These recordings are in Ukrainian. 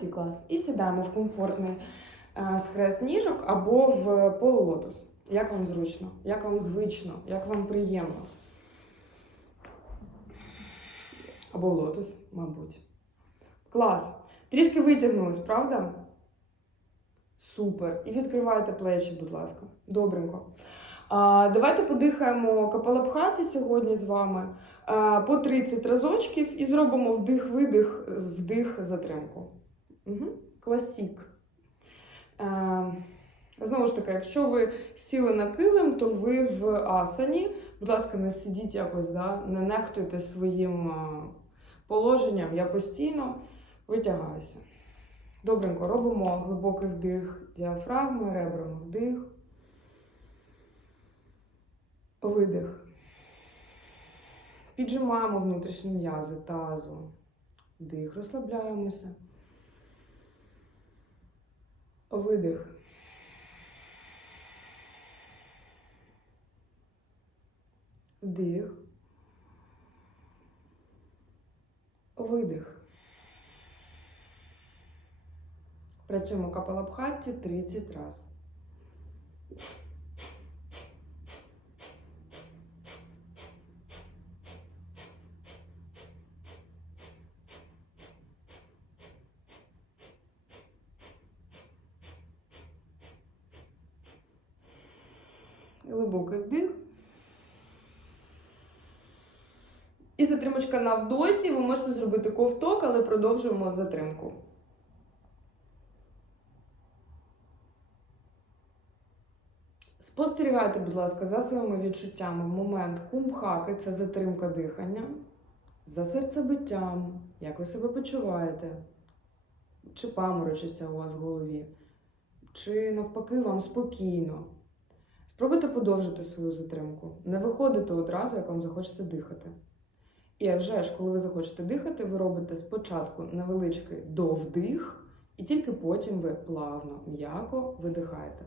Молодці, клас. І сідаємо в комфортний е, схрест ніжок або в полулотос. Як вам зручно, як вам звично, як вам приємно. Або в лотос, мабуть. Клас. Трішки витягнулись, правда? Супер. І відкривайте плечі, будь ласка. Добренько. А, давайте подихаємо капалабхаті сьогодні з вами а, по 30 разочків і зробимо вдих-видих, вдих, затримку. Угу. Класік. А, знову ж таки, якщо ви сіли на килим, то ви в асані. Будь ласка, не сидіть якось, да? не нехтуйте своїм положенням. Я постійно витягаюся. Добренько, робимо глибокий вдих діафрагми, ребрами вдих. Видих. Піджимаємо внутрішні м'язи тазу. Вдих, розслабляємося. Видих. Вдих. Видих. Працюємо капалабхатті 30 разів. Глибокий вдих. І затримочка на вдосі. Ви можете зробити ковток, але продовжуємо затримку. Спостерігайте, будь ласка, за своїми відчуттями. Момент кумхаки це затримка дихання, за серцебиттям, як ви себе почуваєте, чи паморочиться у вас в голові, чи навпаки вам спокійно. Спробуйте подовжити свою затримку. Не виходите одразу, як вам захочеться дихати. І вже ж, коли ви захочете дихати, ви робите спочатку невеличкий довдих, і тільки потім ви плавно, м'яко видихаєте.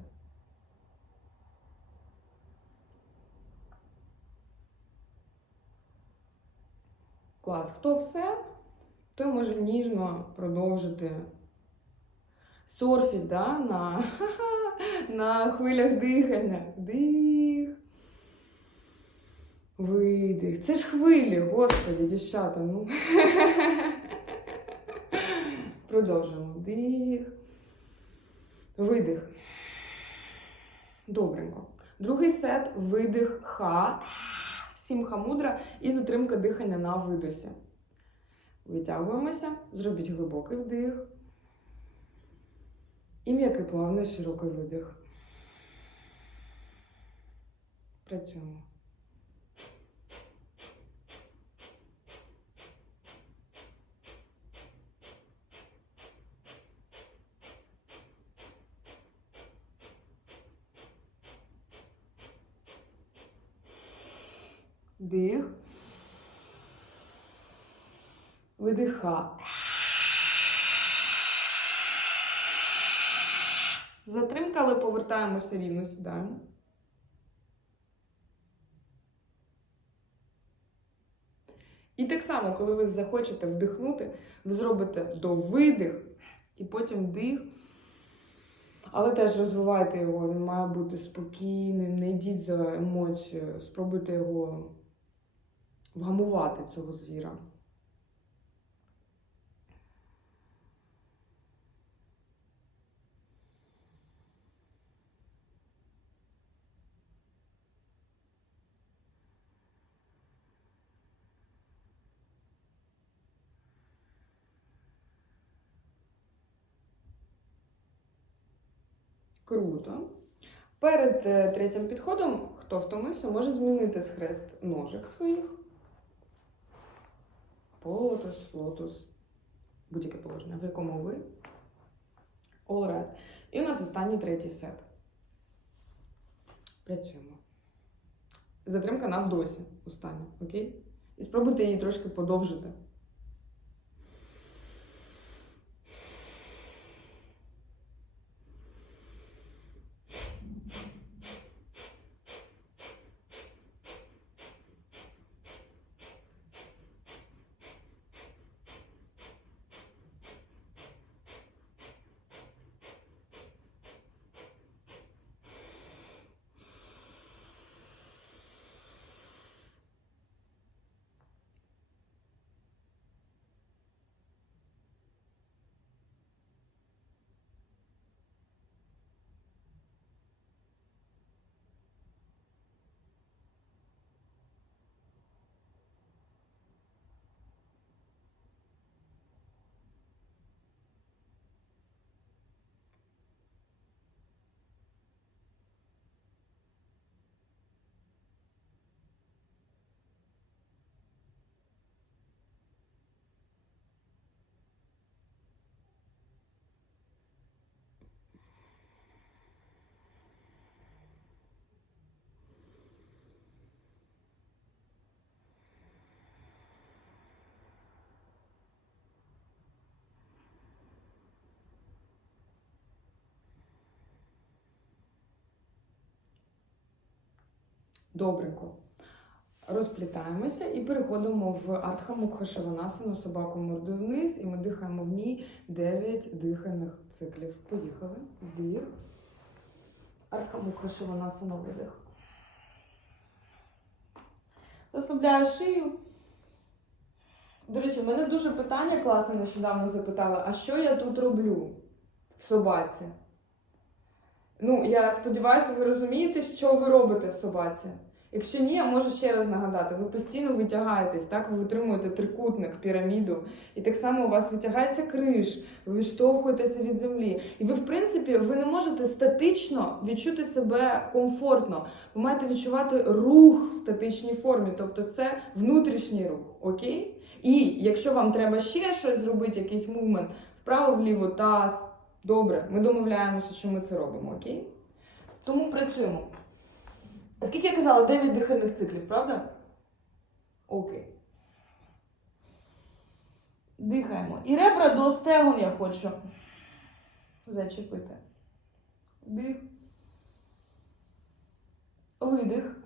Клас. Хто все, той може ніжно продовжити серфіть да, на, на хвилях дихання. Дих. Видих. Це ж хвилі, господи, дівчата. Ну. Продовжуємо. Дих. Видих. Добренько. Другий сет видих ха. Сімха мудра і затримка дихання на видосі. Витягуємося, зробіть глибокий вдих. І м'який плавний широкий видих. Працюємо. Дих. Видиха. Затримка, але повертаємося рівно, сідаємо. І так само, коли ви захочете вдихнути, ви зробите до видих і потім дих. Але теж розвивайте його, він має бути спокійним, не йдіть за емоцією, спробуйте його вгамувати цього звіра. Круто. Перед е, третім підходом, хто втомився, може змінити схрест ножик своїх. Лотос, лотос, будь-яке положення, в якому ви. All right. І у нас останній третій сет. Працюємо. Затримка на вдосі. Остання, окей? І спробуйте її трошки подовжити. Добренько. Розплітаємося і переходимо в Артхамукха Шаванасану, собаку мордою вниз, і ми дихаємо в ній 9 дихальних циклів. Поїхали. Вдих. Артхамукха Шаванасана, видих. Розслабляю шию. До речі, в мене дуже питання класне нещодавно запитали, а що я тут роблю в собаці? Ну, я сподіваюся, ви розумієте, що ви робите в собаці. Якщо ні, я можу ще раз нагадати, ви постійно витягаєтесь, так? Ви витримуєте трикутник, піраміду, і так само у вас витягається криш, ви відштовхуєтеся від землі. І ви, в принципі, ви не можете статично відчути себе комфортно. Ви маєте відчувати рух в статичній формі, тобто це внутрішній рух, окей? І якщо вам треба ще щось зробити, якийсь мувмент, вправо-вліво таз, добре, ми домовляємося, що ми це робимо, окей? Тому працюємо. Скільки я казала, 9 дихальних циклів, правда? Окей. Дихаємо. І ребра до стегон я хочу зачепити. Вдих. Видих.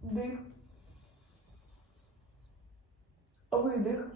Вдих. Видих.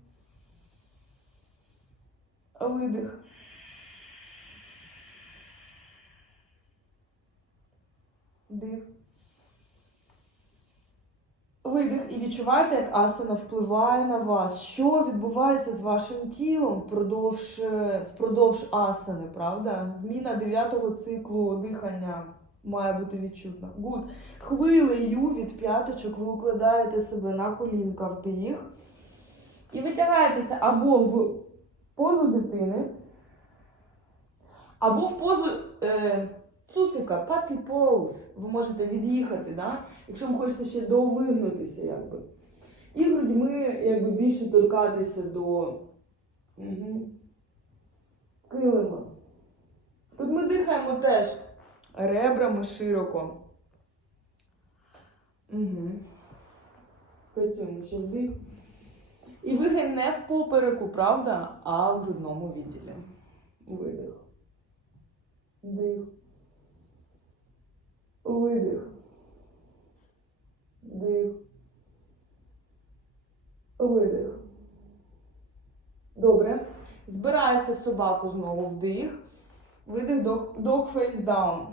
Видих. Вдих. Видих. І відчуваєте, як асана впливає на вас. Що відбувається з вашим тілом впродовж, впродовж асани, правда? Зміна дев'ятого циклу дихання має бути відчутна. Гуд. Хвилею від п'яточок ви укладаєте себе на колінка вдих. І витягаєтеся або в позу дитини, або в позу. Е, Цуцика, папі поуз. Ви можете від'їхати, да? якщо ви хочете ще довигнутися, якби. І грудьми якби, більше торкатися до угу. килима. Тут ми дихаємо теж ребрами широко. Угу. Працюємо ще вдих. І вигин не в попереку, правда, а в грудному відділі. Видих. Вдих. Видих. Дих. Видих. Добре. Збираюся в собаку знову вдих. Видих dog face down.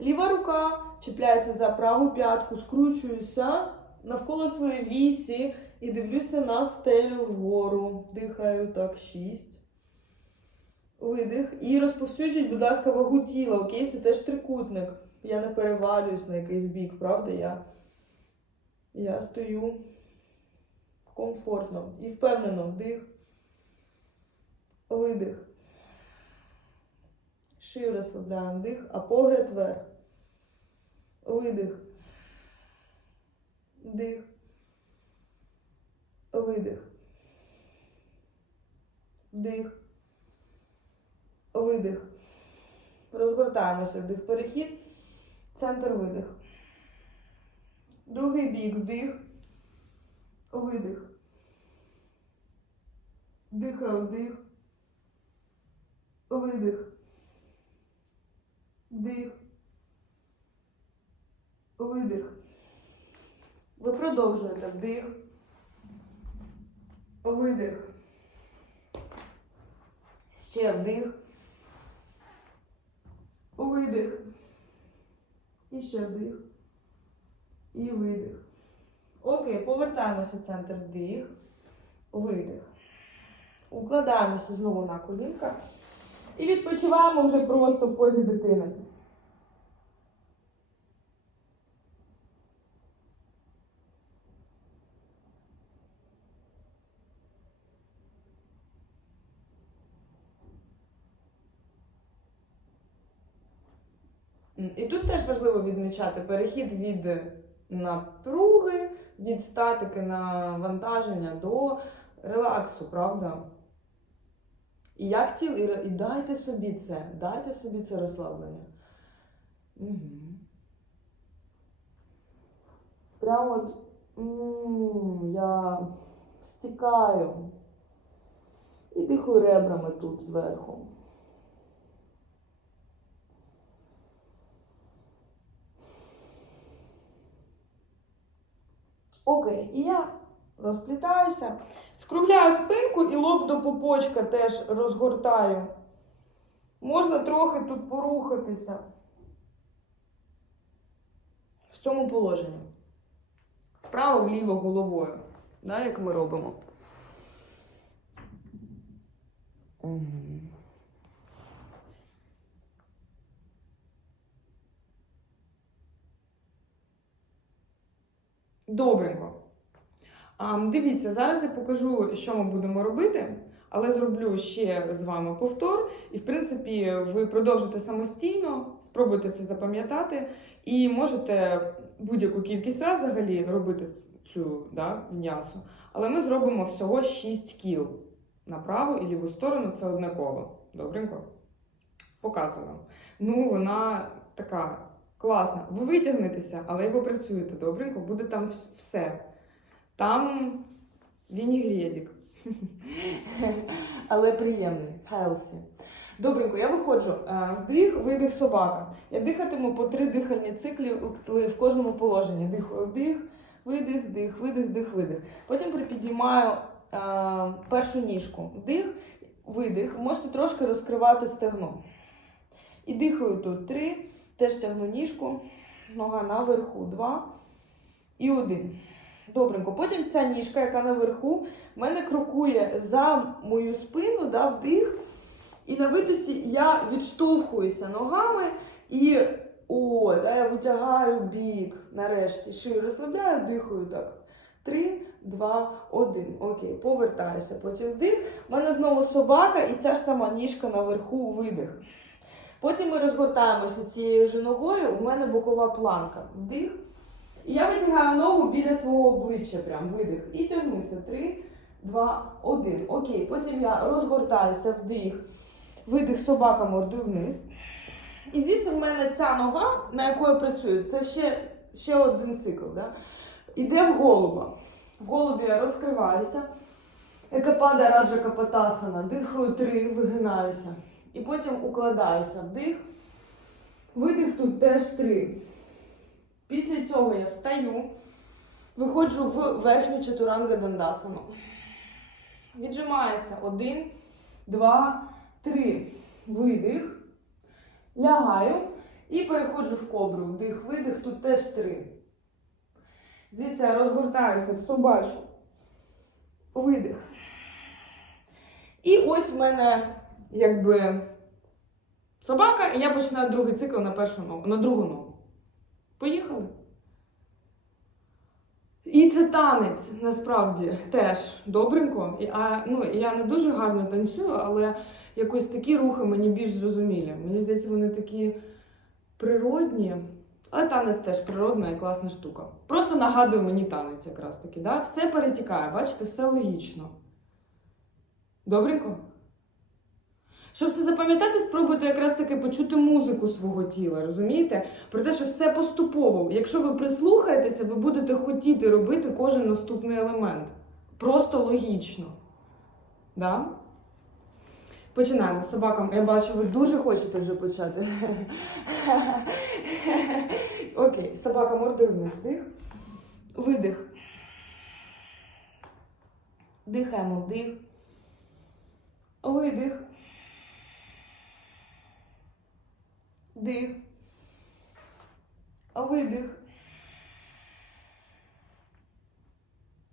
Ліва рука чіпляється за праву п'ятку, скручуюся навколо своєї вісі і дивлюся на стелю вгору. Дихаю так, шість. Видих. І розповсюджують, будь ласка, вагу тіла, окей? Це теж трикутник. Я не перевалююсь на якийсь бік, правда? Я, я стою комфортно і впевнено. Вдих. Видих. Шию розслабляємо вдих, а погляд вверх. Видих. Вдих. Видих. Вдих. Видих. Розгортаємося. Вдих. Перехід. Центр видих. Другий бік. Вдих. Видих. Дихаю, вдих. Видих. Вдих. Видих. Ви продовжуєте вдих. Видих. Ще вдих. Видих. І ще вдих. І видих. Окей, повертаємося в центр вдих. Видих. Укладаємося знову на колінка. І відпочиваємо вже просто в позі дитини. М, І тут теж важливо відмічати перехід від напруги, від статики на вантаження до релаксу, правда? І як тіло, і, і дайте собі це, дайте собі це розслаблення. Угу. Прямо от м, я стікаю і дихаю ребрами тут зверху. Окей, і я розплітаюся, скругляю спинку і лоб до пупочка теж розгортаю. Можна трохи тут порухатися в цьому положенні. Вправо-вліво головою. Да, як ми робимо. Угу. Добренько. А, дивіться, зараз я покажу, що ми будемо робити, але зроблю ще з вами повтор. І, в принципі, ви продовжите самостійно, спробуйте це запам'ятати, і можете будь-яку кількість разів взагалі робити цю да, внясу. Але ми зробимо всього 6 кіл на праву і ліву сторону це однаково. Добренько? Показую. Ну, вона така класна. Ви витягнетеся, але і попрацюєте добренько, буде там все. Там вінігредик. Але приємний, хелсі. Добренько, я виходжу. Е, Вдих, видих, собака. Я дихатиму по три дихальні циклі в кожному положенні. Дихаю вдих, видих, вдих, видих, вдих, видих. Потім припідіймаю е, першу ніжку. Вдих, видих. Можете трошки розкривати стегно. І дихаю тут три. Теж тягну ніжку. Нога наверху. Два. І один. Добренько. Потім ця ніжка, яка наверху, в мене крокує за мою спину, да, вдих. І на видосі я відштовхуюся ногами і о, да, я витягаю бік. Нарешті. Шию розслабляю, дихаю так. Три, два, один. Окей, повертаюся. Потім вдих. У мене знову собака і ця ж сама ніжка наверху видих. Потім ми розгортаємося цією ж ногою. У мене бокова планка. Вдих. І я витягаю ногу біля свого обличчя, прям видих. І тягнуся. Три, два, один. Окей. Потім я розгортаюся, вдих. Видих собака мордою вниз. І звідси в мене ця нога, на яку я працюю, це ще, ще один цикл. Да? Іде в голуба. В голубі я розкриваюся. Екапада раджа капатасана. Дихаю три, вигинаюся. І потім укладаюся. Вдих. Видих тут теж три. Після цього я встаю, виходжу в верхню чатуранга дандасану. Віджимаюся. Один, два, три. Видих. Лягаю і переходжу в кобру. Вдих, видих, тут теж три. Звідси я розгортаюся в собачку. Видих. І ось в мене якби собака, і я починаю другий цикл на першу ногу, на другу ногу. Поїхали. І це танець насправді теж добренько. А, ну, я не дуже гарно танцюю, але якось такі рухи мені більш зрозумілі. Мені здається, вони такі природні. Але танець теж природна і класна штука. Просто нагадує мені танець якраз таки. Да? Все перетікає, бачите, все логічно. Добренько? Щоб це запам'ятати, спробуйте якраз таки почути музику свого тіла, розумієте? Про те, що все поступово. Якщо ви прислухаєтеся, ви будете хотіти робити кожен наступний елемент. Просто логічно. Да? Починаємо собакам. Я бачу, ви дуже хочете вже почати. Окей, собака мордою вниз. Вдих. Видих. Дихаємо вдих. Видих. Дих. Видих.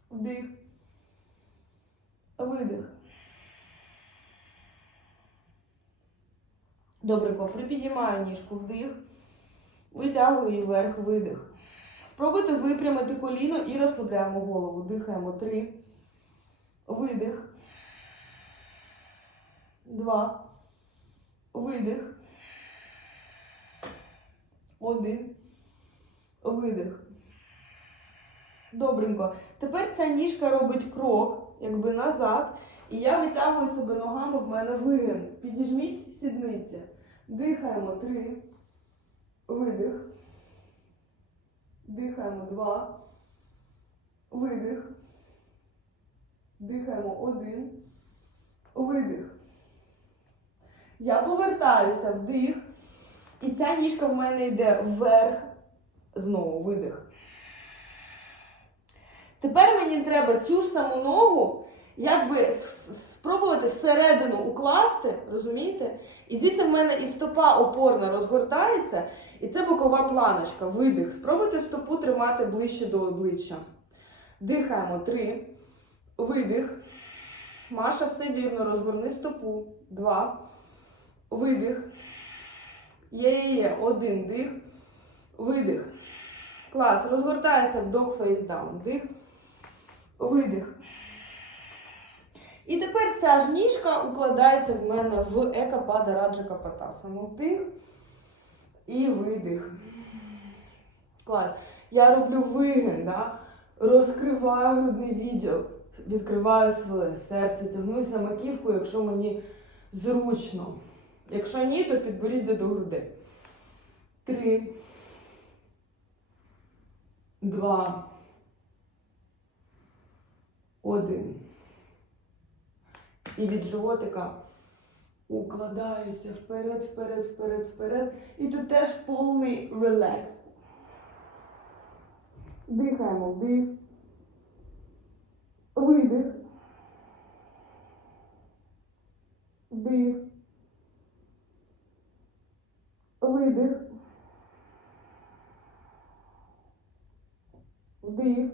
Вдих. Видих. Добренько, припіднімаю ніжку вдих. Витягую її вверх, видих. Спробуйте випрямити коліно і розслабляємо голову. Дихаємо. Три. Видих. Два. Видих. Один. Видих. Добренько. Тепер ця ніжка робить крок, якби назад. І я витягую себе ногами, в мене вигин. Підіжміть сідниці. Дихаємо. Три. Видих. Дихаємо. Два. Видих. Дихаємо. Один. Видих. Я повертаюся вдих. І ця ніжка в мене йде вверх. Знову видих. Тепер мені треба цю ж саму ногу, якби спробувати всередину укласти, розумієте? І звідси в мене і стопа опорна розгортається, і це бокова планочка. Видих. Спробуйте стопу тримати ближче до обличчя. Дихаємо. Три. Видих. Маша, все вірно, розгорни стопу. Два. Видих. Є, є, є. Один дих. Видих. Клас. Розгортайся в dog face down. Дих. Видих. І тепер ця ж ніжка укладається в мене в екапада раджа капатасану. Вдих і видих. Клас. Я роблю вигин, да? розкриваю грудний відділ, відкриваю своє серце, тягнуся маківкою, якщо мені зручно. Якщо ні, то підберіть до грудей. Три. Два. Один. І від животика укладаюся вперед, вперед, вперед, вперед. І тут теж повний релакс. Дихаємо вдих. Видих. Вдих. Видих. Вдих.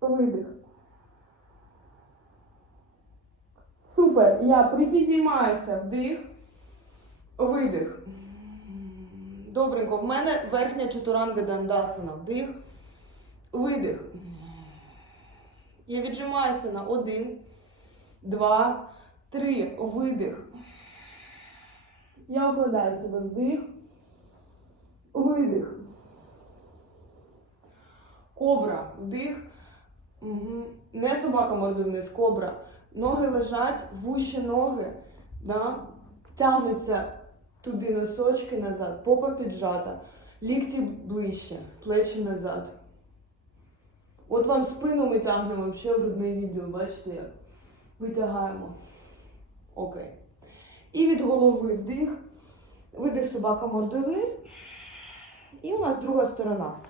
Видих. Супер. Я припідіймаюся. Вдих. Видих. Добренько. В мене верхня чатуранга дандасана. Вдих. Видих. Я віджимаюся на один, два, три. Видих. Я укладаю себе вдих. Видих. Кобра. Вдих. Угу. Не собака морди вниз, кобра. Ноги лежать, вущі ноги. Да? Тягнуться туди носочки назад, попа піджата, лікті ближче, плечі назад. От вам спину ми тягнемо ще грудний відділ, бачите як? Витягаємо. Окей. І від голови вдих. Видих собака мордою вниз. І у нас друга сторона.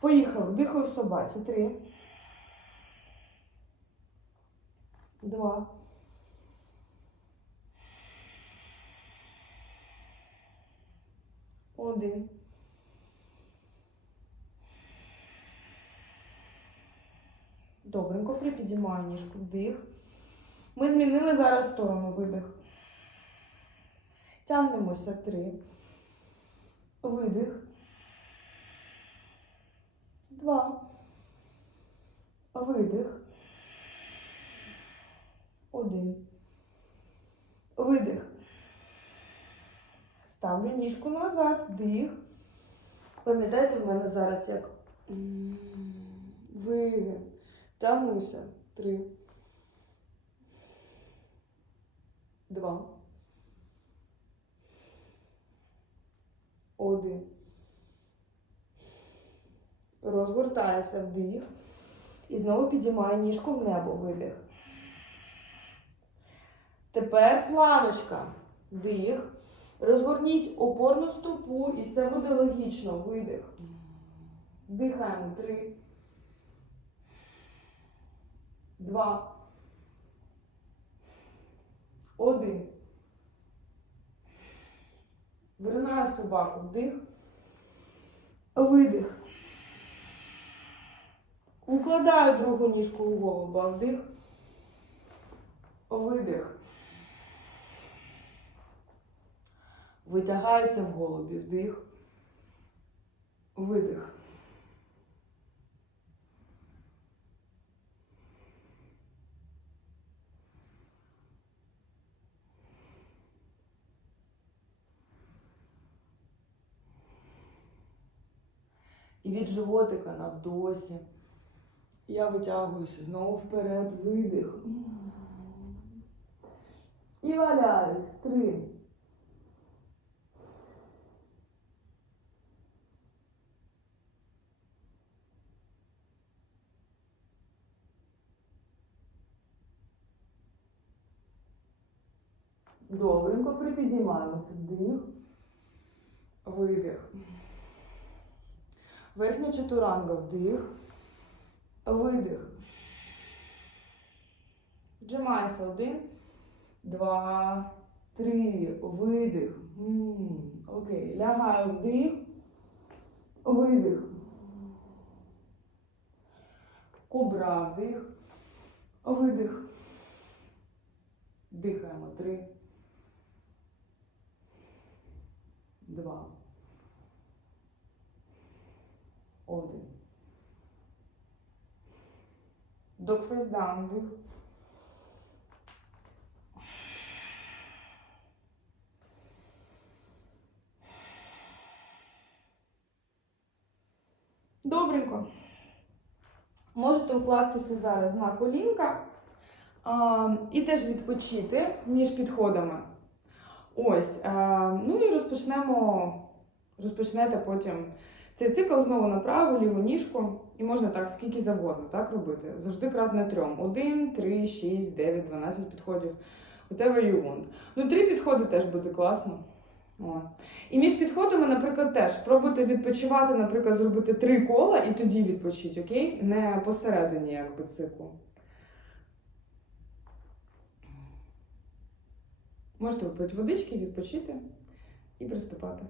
Поїхали. Дихаю в собаці. Три. Два. Один. Добренько припідіймаю ніжку. Вдих. Ми змінили зараз сторону. Видих. Тягнемося. Три. Видих. Два. Видих. Один. Видих. Ставлю ніжку назад. Дих. Пам'ятаєте, в мене зараз як вигин. Тягнуся. Три. Два. Один. Розгортаюся вдих. І знову підіймаю ніжку в небо. Видих. Тепер планочка. Вдих. Розгорніть опорну стопу і все буде логічно. Видих. Дихаємо. Три. Два. Один. Виринаю собаку. Вдих. Видих. Укладаю другу ніжку в голову. Вдих. Видих. Витягаюся в голубі. Вдих. Видих. І від животика на вдосі. Я витягуюся знову вперед, видих. І валяюсь. Три. Добренько припідіймаємося. Вдих. Видих. Верхня чатуранга. Вдих. Видих. Піджимайся. Один, два, три. Видих. Окей. Лягаю. Вдих. Видих. Кобра. Вдих. Видих. Дихаємо. Три. Два. Один. Докфейс даун. Добренько. Можете укластися зараз на колінка а, і теж відпочити між підходами. Ось. А, ну і розпочнемо. Розпочнете потім цей цикл знову на праву, ліву ніжку. І можна так, скільки завгодно так робити. Завжди кратне трьом. Один, три, шість, дев'ять, дванадцять підходів. Whatever you want. Ну, три підходи теж буде класно. О. І між підходами, наприклад, теж пробуйте відпочивати, наприклад, зробити три кола і тоді відпочити, окей? Не посередині якби циклу. Можете випити водички, відпочити і приступати.